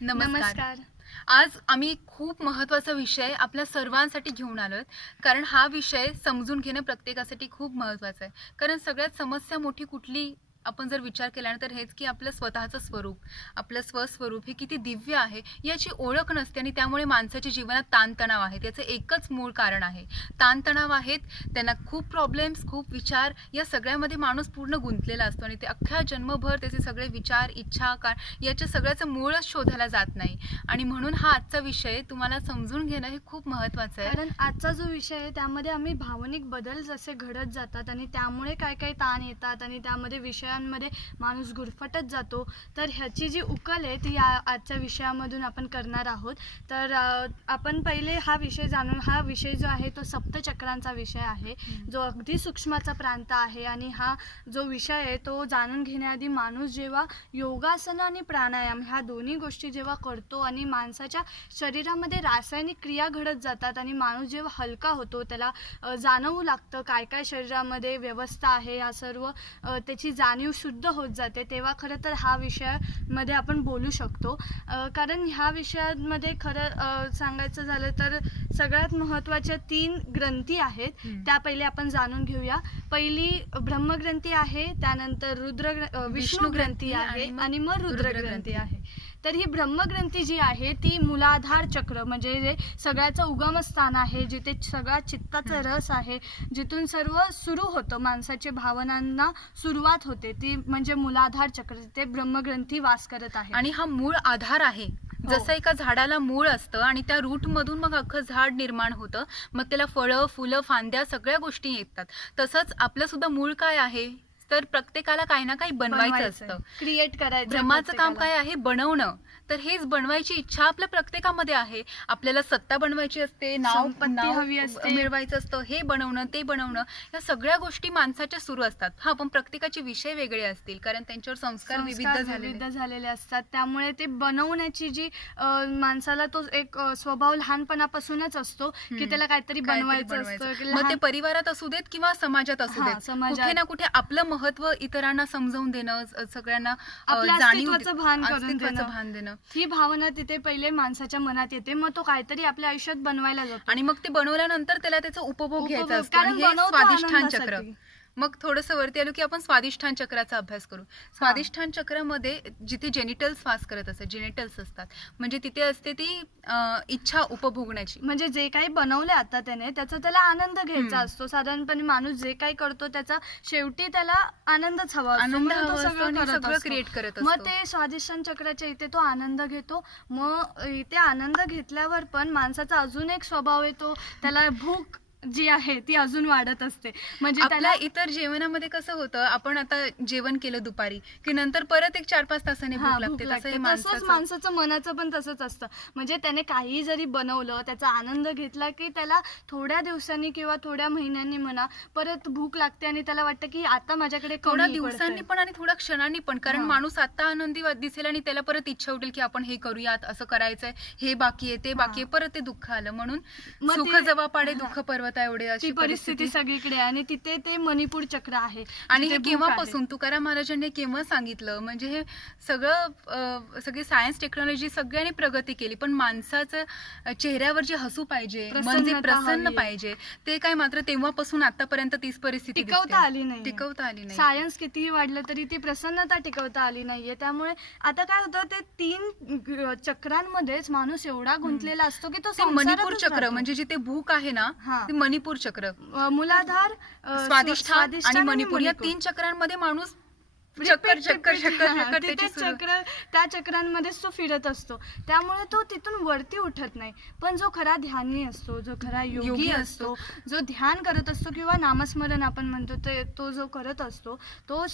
नमस्कार. नमस्कार. आज आम्ही खूप महत्त्वाचा विषय आपल्या सर्वांसाठी घेऊन आलोत. कारण हा विषय समजून घेणं प्रत्येकासाठी खूप महत्त्वाचं आहे. कारण सगळ्यात समस्या मोठी कुठली आपण जर विचार केला ना, तर हेच की आपलं स्वतःचं स्वरूप, आपलं स्वस्वरूप हे किती दिव्य आहे याची ओळख नसते आणि त्यामुळे माणसाच्या जीवनात ताणतणाव आहे. त्याचं एकच मूळ कारण आहे. ताणतणाव आहेत, त्यांना खूप प्रॉब्लेम्स, खूप विचार या सगळ्यामध्ये माणूस पूर्ण गुंतलेला असतो आणि ते अख्ख्या जन्मभर त्याचे सगळे विचार, इच्छा, याच्या सगळ्याचं मूळच शोधायला जात नाही. आणि म्हणून हा आजचा विषय तुम्हाला समजून घेणं हे खूप महत्त्वाचं आहे. कारण आजचा जो विषय आहे त्यामध्ये आम्ही भावनिक बदल जसे घडत जातात आणि त्यामुळे काय काय ताण येतात आणि त्यामध्ये विषयांमध्ये माणूस गुरफटत जातो, तर ह्याची जी उकल आहे ती आजच्या विषयामधून आपण करणार आहोत. तर आपण पहिले हा विषय जाणून, हा विषय जो आहे तो सप्तचक्रांचा विषय आहे, जो अगदी सूक्ष्माचा प्रांत आहे. आणि हा जो विषय आहे तो जाणून घेण्याआधी माणूस जेव्हा योगासन आणि प्राणायाम ह्या दोन्ही गोष्टी जेव्हा करतो आणि माणसाच्या शरीरामध्ये रासायनिक क्रिया घडत जातात आणि माणूस जेव्हा हलका होतो, त्याला जाणवू लागतं काय काय शरीरामध्ये व्यवस्था आहे, या सर्व त्याची जाणीव शुद्ध होत जाते, तेव्हा खरं तर हा विषयामध्ये आपण बोलू शकतो. कारण ह्या विषयामध्ये खरं सांगायचं झालं तर सगळ्यात महत्त्वाच्या 3 ग्रंथी आहेत. त्या पहिले आपण जाणून घेऊया. पहिली ब्रह्मग्रंथी आहे, त्यानंतर विष्णू ग्रंथी आहे आणि मग रुद्र ग्रंथी आहे. तर ही ब्रह्मग्रंथी जी आहे ती मूलाधार चक्र, म्हणजे जे सगळ्याचं उगमस्थान आहे, जिथे सगळा चित्ताचा रस आहे, जिथून सर्व सुरू होतं, माणसाच्या भावनांना सुरुवात होते, ती म्हणजे मूलाधार चक्र, ते ब्रह्मग्रंथी वास करत आहे. आणि हा मूळ आधार आहे. जसं एका झाडाला मूळ असतं आणि त्या रूटमधून मग अख्खं झाड निर्माण होतं, मग त्याला फळं, फुलं, फांद्या सगळ्या गोष्टी येतात. तसंच आपलं सुद्धा मूळ काय आहे, तर प्रत्येकाला काही ना काही बनवायचं असतं. क्रिएट करायचं. ब्रह्माचं काम काय आहे, बनवणं. तर हेच बनवायची इच्छा आपल्या प्रत्येकामध्ये आहे. आपल्याला सत्ता बनवायची असते, संपत्ती हवी असते, मिळवायचं असतं, हे बनवणं, ते बनवणं, या सगळ्या गोष्टी माणसाच्या सुरू असतात. हा, पण प्रत्येकाचे विषय वेगळे असतील, कारण त्यांच्यावर संस्कार विविध झालेले असतात. त्यामुळे ते बनवण्याची जी माणसाला तो एक स्वभाव लहानपणापासूनच असतो की त्याला काहीतरी बनवायचं असतं. मग ते परिवारात असू देत किंवा समाजात असू देत, कुठे ना कुठे आपलं महत्व इतरांना समजावून देणं, सगळ्यांना अस्तित्वाचं भान भान देणं, ही भावना तिथे पहिले माणसाच्या मनात येते. मग तो काहीतरी आपल्या आयुष्यात बनवायला जातो आणि मग ते बनवल्यानंतर त्याला त्याचा उपभोग घ्यायचा असतो. आणि हे स्वादिष्ठान चक्र. मग थोडंसं वरती आलो की आपण स्वादिष्ठान चक्राचा अभ्यास करू. स्वादिष्ठान चक्रामध्ये जिथे जेनिटल्स वास करत असतात, जेनिटल्स असतात, म्हणजे तिथे असते ती इच्छा उपभोगण्याची. म्हणजे जे काही बनवले आता त्याने, त्याचा त्याला आनंद घ्यायचा असतो. साधारणपणे माणूस जे काही करतो त्याचा शेवटी त्याला आनंदच हवा असतो, सगळं क्रिएट करत असतो. मग ते स्वादिष्ठान चक्राच्या इथे तो आनंद घेतो. मग इथे आनंद घेतल्यावर पण माणसाचा अजून एक स्वभाव येतो, त्याला भूक जी आहे ती अजून वाढत असते. म्हणजे त्याला इतर जेवणामध्ये कसं होतं, आपण आता जेवण केलं दुपारी की नंतर परत एक 4-5 तासाने भूक लागते. तसंच माणसाचं मनाचं पण तसंच असतं. म्हणजे त्याने काही जरी बनवलं, त्याचा आनंद घेतला की त्याला थोड्या दिवसांनी किंवा थोड्या महिन्यांनी म्हणा परत भूक लागते आणि त्याला वाटतं की आता माझ्याकडे थोड्या दिवसांनी पण आणि थोड्या क्षणांनी पण. कारण माणूस आता आनंदी दिसेल आणि त्याला परत इच्छा उठेल की आपण हे करूयात, असं करायचंय, हे बाकी आहे, ते बाकी आहे, परत ते दुःख आलं. म्हणून सुख जवा पाडे दुःख पर्वत एवढे, अशी परिस्थिती सगळीकडे. आणि तिथे ते मणिपूर चक्र आहे. आणि हे केव्हापासून तुकाराम महाराजांनी केव्हा सांगितलं, म्हणजे हे सगळी सायन्स टेक्नॉलॉजी सगळ्यांनी प्रगती केली, पण माणसाचं चेहऱ्यावर जे हसू पाहिजे, मन जे प्रसन्न पाहिजे, ते काय मात्र तेव्हापासून आतापर्यंत तीच परिस्थिती टिकवता आली नाही. सायन्स कितीही वाढलं तरी ती प्रसन्नता टिकवता आली नाहीये. त्यामुळे आता काय होतं, ते 3 चक्रांमध्येच माणूस एवढा गुंतलेला असतो की तो मणिपूर चक्र, म्हणजे जिथे भूक आहे ना, मणिपूर चक्र, मूलाधार, स्वादिष्ठान आणि मणिपूर, या 3 चक्रांमध्ये माणूस त्या चक्रांमध्येच तो फिरत असतो. त्यामुळे तो तिथून वरती उठत नाही. पण जो खरा ध्यानी असतो, जो खरा योगी असतो, जो ध्यान करत असतो किंवा नामस्मरण आपण म्हणतो, तो जो करत असतो, तो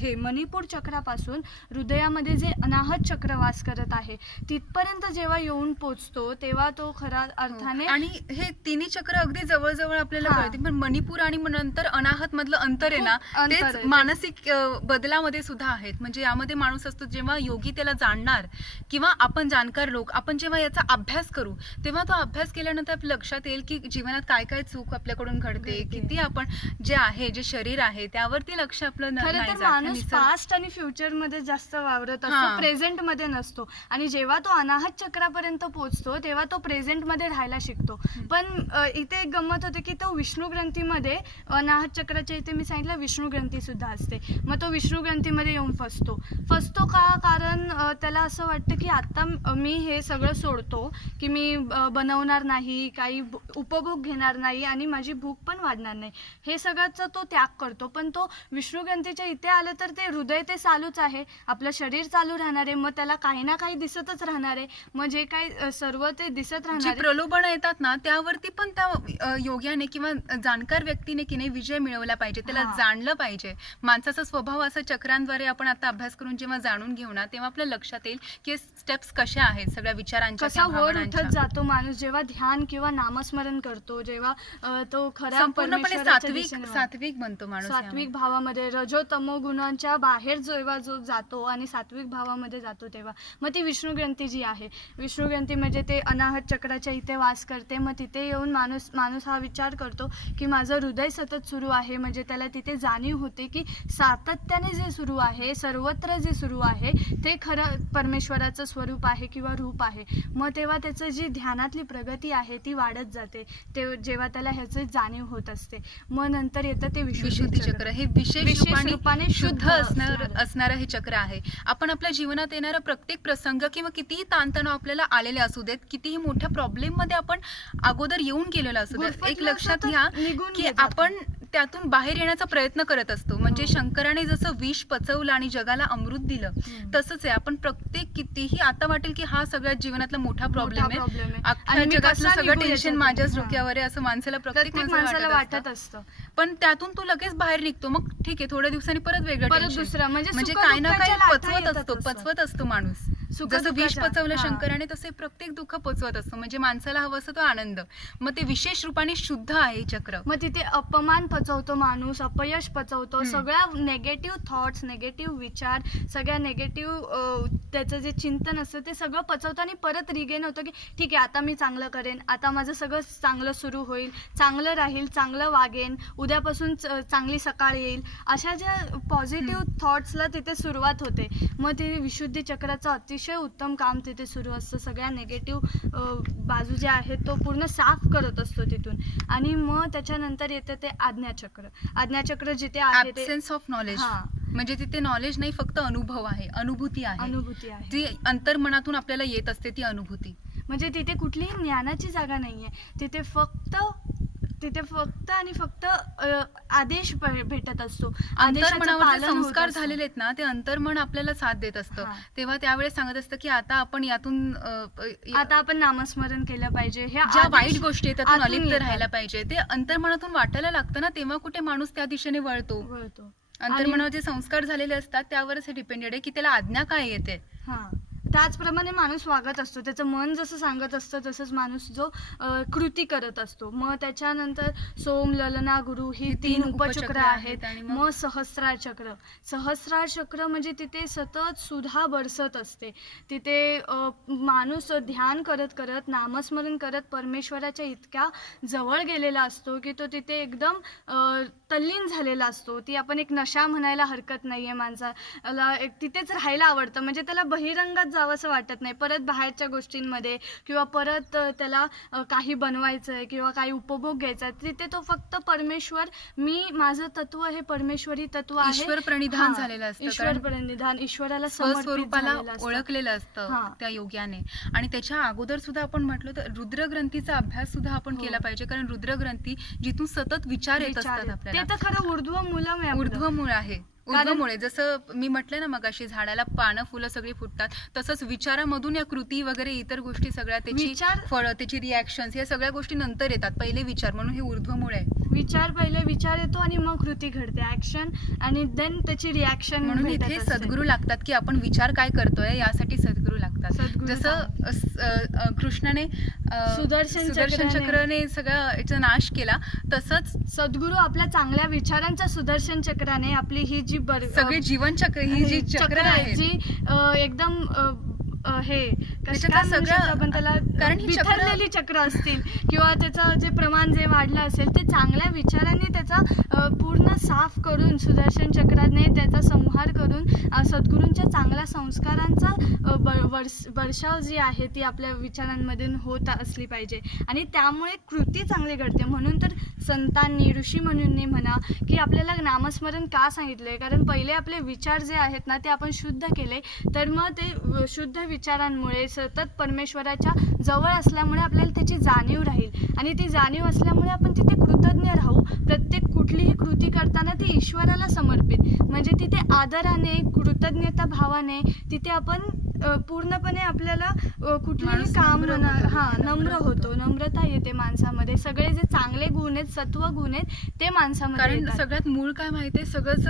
हे मणिपूर चक्रापासून हृदयामध्ये जे अनाहत चक्र वास करत आहे तिथपर्यंत जेव्हा येऊन पोचतो, तेव्हा तो खरा अर्थाने. आणि हे तिन्ही चक्र अगदी जवळजवळ आपल्याला कळते, पण मणिपूर आणि नंतर अनाहत मधलं अंतर आहे ना, तेच मानसिक बदलामध्ये सुद्धा आहेत. म्हणजे यामध्ये माणूस असतो जेव्हा योगी त्याला जाणणार किंवा आपण जाणकार लोक आपण जेव्हा याचा अभ्यास करू तेव्हा तो अभ्यास केल्यानंतर आपल्या लक्षात येईल की जीवनात काय काय चूक आपल्याकडून घडते, किती आपण जे आहे जे शरीर आहे त्यावरती लक्ष आपलं खरं नाही तर जात. माणूस निसर्ग- पास्ट आणि फ्युचर मध्ये जास्त वावरत हां. असतो, प्रेझेंट मध्ये नसतो. आणि जेव्हा तो अनाहत चक्रापर्यंत पोहोचतो तेव्हा तो प्रेझेंट मध्ये राहायला शिकतो. पण इथे एक गंमत होते की तो विष्णू ग्रंथीमध्ये अनाहत चक्राच्या इथे मी सांगितलं विष्णू ग्रंथी सुद्धा असते. मग तो विष्णू ग्रंथीमध्ये येऊन फसतो का? कारण त्याला असं वाटतं की आता मी हे सगळं सोडतो, की मी बनवणार नाही, काही उपभोग घेणार नाही आणि माझी भूक पण वाढणार नाही, हे सगळ्याचा तो त्याग करतो. पण तो विष्णू ग्रंथीच्या इथे आलं तर ते हृदय ते चालूच आहे, आपलं शरीर चालू राहणार आहे, मग त्याला काही ना काही दिसतच राहणार आहे. मग जे काही सर्व ते दिसत जी राहणार आहे. प्रलोभन येतात ना त्यावरती पण त्या योग्याने किंवा जाणकार व्यक्तीने की नाही विजय मिळवला पाहिजे, त्याला हां. जाणलं पाहिजे. माणसाचा स्वभाव असा चक्रांद्वारे आपण आता अभ्यास करून जेव्हा जाणून घेऊ ना तेव्हा आपल्या लक्षात येईल की स्टेप्स कशा आहेत सगळ्या विचारांच्या, कसा त्या वर भावनांच्या. उठत जातो माणूस जेव्हा ध्यान किंवा नामस्मरण करतो, जेव्हा तो खऱ्या संपूर्णपणे परमेश्वराच्या दिशेने वाटतो. सात्विक बनतो माणूस सात्विक भावामध्ये रजो तमो गुणांच्या बाहेर जेव्हा जो जातो आणि सात्विक भावामध्ये जातो तेव्हा मग ती विष्णू ग्रंथी जी आहे, विष्णू ग्रंथी म्हणजे ते अनाहत चक्राच्या इथे वास करते. मग तिथे येऊन माणूस हा विचार करतो की माझं हृदय सतत सुरू आहे. म्हणजे त्याला तिथे जाणीव होते की सातत्याने जे सुरू आहे, सर्वत्र जे सुरू आहे ते खरं परमेश्वराचं स्वरूप आहे किंवा रूप आहे. मग तेव्हा त्याचं जी ध्यानातली प्रगती आहे ती वाढत जाते, ते जेव्हा त्याला ह्याची जाणीव होत असते. मग नंतर येतं ते विशुद्धी चक्र. हे विशेष रूपाने रूपाने शुद्ध असणारं. असणारं हे चक्र आहे. आपण आपल्या जीवनात येणारा प्रत्येक प्रसंग किंवा कितीही ताणतणाव आपल्याला आलेले असू देत, कितीही मोठ्या प्रॉब्लेम मध्ये आपण अगोदर येऊन गेलेलो असू देत, एक गुरफटलं लक्षात असतं तर घ्या निघून की घेत जातं. आपण त्यातून बाहेर येण्याचा प्रयत्न करत असतो. म्हणजे हो. शंकराने जसं विष पचवलं आणि जगाला अमृत दिलं तसंच आहे. आपण प्रत्येक कितीही आता वाटेल की हा सगळ्यात जीवनातला मोठा प्रॉब्लेम आहे, प्रॉब्लेम आहे अख्ख्या आणि मी जगातलं कसा सगळं निघून टेन्शन याच्यातून? माझ्याच हां. डोक्यावर आहे असं माणसाला प्रत्येक प्रत्येक माणसाला वाटत वाटत असतं. असतं. पण त्यातून तू लगेच बाहेर निघतो. मग ठीक आहे, थोड्या दिवसांनी परत वेगळं परत tension. दुसरा म्हणजे म्हणजे काही ना काही सुख-दुःखाच्या लाटा पचवत येतात असतो, असं. पचवत असतो माणूस. जसं विष सुख-दुःखाच्या. पचवलं हां. शंकराने तसे प्रत्येक दुःख पचवत असतो. म्हणजे माणसाला हवं असं तो आनंद. मग ते विशेष रूपाने शुद्ध आहे चक्र. मग तिथे अपमान पचवतो माणूस, अपयश पचवतो, सगळ्या नेगेटिव्ह थॉट्स, नेगेटिव्ह विचार, सगळ्या नेगेटिव्ह त्याचं जे चिंतन असतं ते सगळं पचवतं आणि परत रिगेन होतं की ठीक आहे आता मी चांगलं करेन, आता माझं सगळं चांगलं सुरू होईल, चांगलं राहील, चांगलं वागेन, उद्यापासून चांगली सकाळ येईल, अशा ज्या पॉझिटिव्ह थॉट्सला तिथे सुरुवात होते. मग ते विशुद्धी चक्राचं अतिशय उत्तम काम तिथे सुरू असतं. सगळ्या नेगेटिव्ह बाजू ज्या आहेत तो पूर्ण साफ करत असतो तिथून. आणि मग त्याच्यानंतर येतं ते आज्ञाचक्र. आज्ञाचक्र जिथे आहे ते ॲब्सेन्स ऑफ नॉलेज. हां. म्हणजे तिथे नॉलेज नाही, फक्त अनुभव आहे, अनुभूती आहे. अनुभूती आहे. ती अंतर्मनातून आपल्याला येत असते ती अनुभूती. म्हणजे तिथे कुठलीही ज्ञानाची जागा नाहीये. तिथे फक्त आणि फक्त आदेश भेटत असतो. आदेशाचं अंतर्मनावर जे पालन होत संस्कार असतं. झालेले आहेत ना ते अंतर्मन आपल्याला साथ देत असतं. हां. तेव्हा त्यावेळेस सांगत असतं की आता आपण यातून आता आपण नामस्मरण केलं पाहिजे. हे ज्या आदेश वाईट गोष्टी आहेत त्यातून आतून अलिप्त येतात. राहायला पाहिजे. ते अंतर्मनातून वाटायला लागतं ना तेव्हा कुठे माणूस त्या दिशेने वळतो. वळतो. अंतर्मनावर जे संस्कार झालेले असतात त्यावरच हे डिपेंडेड आहे की त्याला आज्ञा काय येते. हां. त्याचप्रमाणे माणूस वागत असतो. त्याचं मन जसं सांगत असतं तसंच माणूस जो कृती करत असतो. मग त्याच्यानंतर सोम, ललना, गुरु ही तीन उपचक्र आहेत. आणि मग सहस्रार चक्र. सहस्रार चक्र म्हणजे तिथे सतत सुधा बरसत असते. तिथे माणूस ध्यान करत करत, नामस्मरण करत परमेश्वराच्या इतक्या जवळ गेलेला असतो की तो तिथे एकदम तल्लीन झालेला असतो. ती आपण एक नशा म्हणायला हरकत नाही आहे. माणसाला तिथेच राहायला आवडतं. म्हणजे त्याला बहिरंगात जावं असं वाटत नाही, परत बाहेरच्या गोष्टींमध्ये किंवा परत त्याला काही बनवायचं आहे किंवा काही उपभोग घ्यायचा आहे. तिथे तो फक्त परमेश्वर, मी माझं तत्व हे परमेश्वरी तत्व आहे. ईश्वर प्रणिधान हां. झालेलं असतं. ईश्वर कारण प्रणिधान, ईश्वराला समर्पित स्वस्वरूपाला झालेलं असतं. ओळखलेलं असतं हां. त्या योग्याने. आणि त्याच्या अगोदर सुद्धा आपण म्हटलं तर रुद्रग्रंथीचा अभ्यास सुद्धा आपण हो. केला पाहिजे. कारण रुद्रग्रंथी जिथून सतत विचार येत विचार असतात आहेत. आपल्याला. ते तर खरं ऊर्ध्व मूलम आहे आपलं. ऊर्ध्वमूळ आहे. ऊर्ध्वमुळे जसं मी म्हटलं ना मगाशी झाडाला पानं फुलं सगळी फुटतात, तसंच विचारामधून या कृती वगैरे इतर गोष्टी सगळ्या, त्याची विचार- फळं, त्याची रिॲक्शन्स, या सगळ्या गोष्टी नंतर येतात. पहिले विचार, म्हणून हे ऊर्ध्वमूळ आहे. विचार पहिले विचार येतो आणि मग कृती घडते, ऍक्शन, आणि देन त्याची रिॲक्शन. म्हणून इथे सद्गुरू लागतात की आपण विचार काय करतोय यासाठी सद्गुरू लागतात. सद्गुरू जसं कृष्णाने सुदर्शन चक्राने सगळं याचा नाश केला. तसंच सद्गुरू आपल्या चांगल्या विचारांच्या सुदर्शन चक्राने आपली ही जी सगळी जीवनचक्र ही जी चक्र आहेत जी एकदम हे त्याच्यातलं सगळं आपण त्याला कारण ही चक्र बिथरलेली चक्र असतील किंवा त्याचं जे प्रमाण जे वाढलं असेल ते चांगल्या विचारांनी त्याचा पूर्ण साफ करून सुदर्शन चक्राने त्याचा संहार करून सद्गुरूंच्या चांगल्या संस्कारांचा वर्षाव जी आहे ती आपल्या विचारांमधून होत असली पाहिजे आणि त्यामुळे कृती चांगली घडते. म्हणून तर संतांनी ऋषीमुनींनी म्हणा की आपल्याला नामस्मरण का सांगितलंय, कारण पहिले आपले विचार जे आहेत ना ते आपण शुद्ध केले तर मग ते शुद्ध विचारांमुळे सतत परमेश्वराच्या जवळ असल्यामुळे आपल्याला त्याची जाणीव राहील आणि ती जाणीव असल्यामुळे आपण तिथे कृतज्ञ राहू. प्रत्येक कुठलीही कृती करताना ती ईश्वराला समर्पित, म्हणजे तिथे आदराने कृतज्ञता भावाने तिथे आपण पूर्णपणे आपल्याला कुठलंही काम नम्र होतो, नम्रता येते माणसामध्ये. सगळे जे चांगले गुण आहेत, सत्व गुण आहेत ते माणसामध्ये कारण येतात. सगळ्यात मूळ काय माहितीये, सगळंच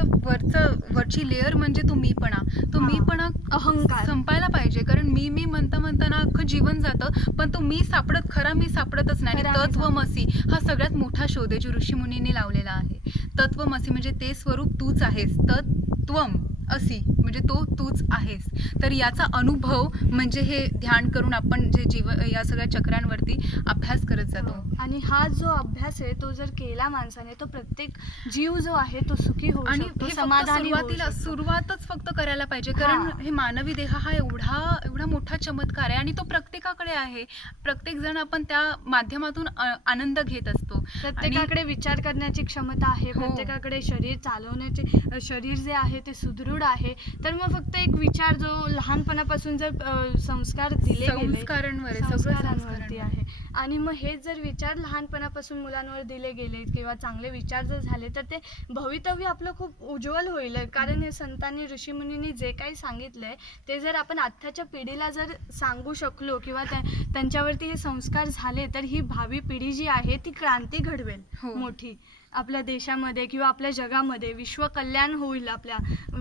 वरची लेअर म्हणजे तो मीपणा अहंकार संपायला पाहिजे. कारण मी म्हणता अख्खं जीवन जातं पण तो मी सापडतच नाही. आणि तत्वमसी हा सगळ्यात मोठा शोध आहे जो ऋषीमुनींनी लावलेला आहे. तत्वमसी म्हणजे ते स्वरूप तूच आहेस. तत्त्वम असी म्हणजे तूच आहेस. तर याचा अनुभव म्हणजे हे ध्यान करून आपण जे या सगळ्या चक्रांवरती अभ्यास करत जातो. आणि हा जो अभ्यास आहे तो जर केला माणसाने तो प्रत्येक जीव जो आहे तो सुखी होऊ आणि शकतो, हे समाधानी होऊ शकतो. सुरुवातच फक्त करायला पाहिजे. कारण हे मानवी देह हा एवढा मोठा चमत्कार आहे आणि तो प्रत्येकाकडे आहे. प्रत्येक जण आपण त्या माध्यमातून आनंद घेत असतो. प्रत्येकाकडे विचार करण्याची क्षमता आहे, प्रत्येकाकडे शरीर चालवण्याचे शरीर जे आहे ते सुदृढ आहे. तर मग फक्त एक विचार जो लहानपणापासून जर संस्कार दिले संस्कारांवरती आहे आणि मग हे जर विचार लहानपणापासून मुलांवर दिले गेले किंवा चांगले विचार जर झाले तर ते भवितव्य आपलं खूप उज्ज्वल होईल. कारण हे संतांनी ऋषीमुनींनी जे काही सांगितलंय ते जर आपण आत्ताच्या पिढीला जर सांगू शकलो किंवा त्यांच्यावरती हे संस्कार झाले तर ही भावी पिढी जी आहे ती क्रांती घडवेल मोठी आपल्या देशामध्ये किंवा आपल्या जगामध्ये. विश्व कल्याण होईल आपल्या.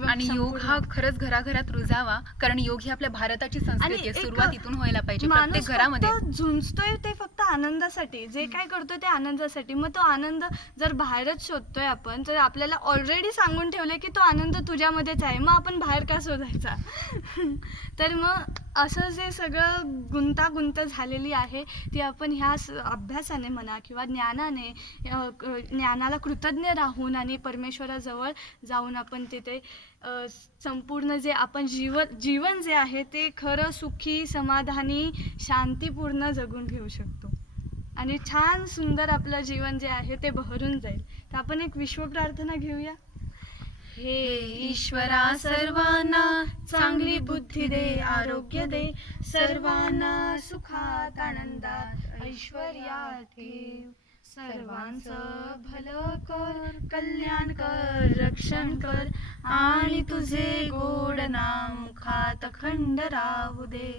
आणि योग हा खरंच घराघरात रुजावा. कारण योग ही आपल्या भारताची संस्कृती आहे. सुरुवात इथून व्हायला पाहिजे प्रत्येक घरामध्ये. झुंजतोय ते फक्त आनंदासाठी, जे काय करतोय ते आनंदासाठी. मग तो आनंद जर बाहेरच शोधतोय आपण तर आपल्याला ऑलरेडी सांगून ठेवलंय की तो आनंद तुझ्यामध्येच आहे, मग आपण बाहेर का शोधायचा. तर मग असं जे सगळं गुंतागुंत झालेली आहे ती आपण ह्या अभ्यासाने म्हणा किंवा ज्ञानाला कृतज्ञ राहून आणि परमेश्वराजवळ जाऊन आपण तिथे संपूर्ण जे आपण जीवन जे आहे ते खरं सुखी समाधानी शांतीपूर्ण जगून घेऊ शकतो आणि छान सुंदर आपलं जीवन जे आहे ते बहरून जाईल. तर आपण एक विश्व प्रार्थना घेऊया. हे ईश्वरा सर्वांना चांगली बुद्धी दे, आरोग्य दे, सर्वांना सुखात आनंदात ऐश्वर्यात ठेव. सर्वांचं भलं कर, कल्याण कर, रक्षण कर आणि तुझे गोड नाम मुखात अखंड राहू दे.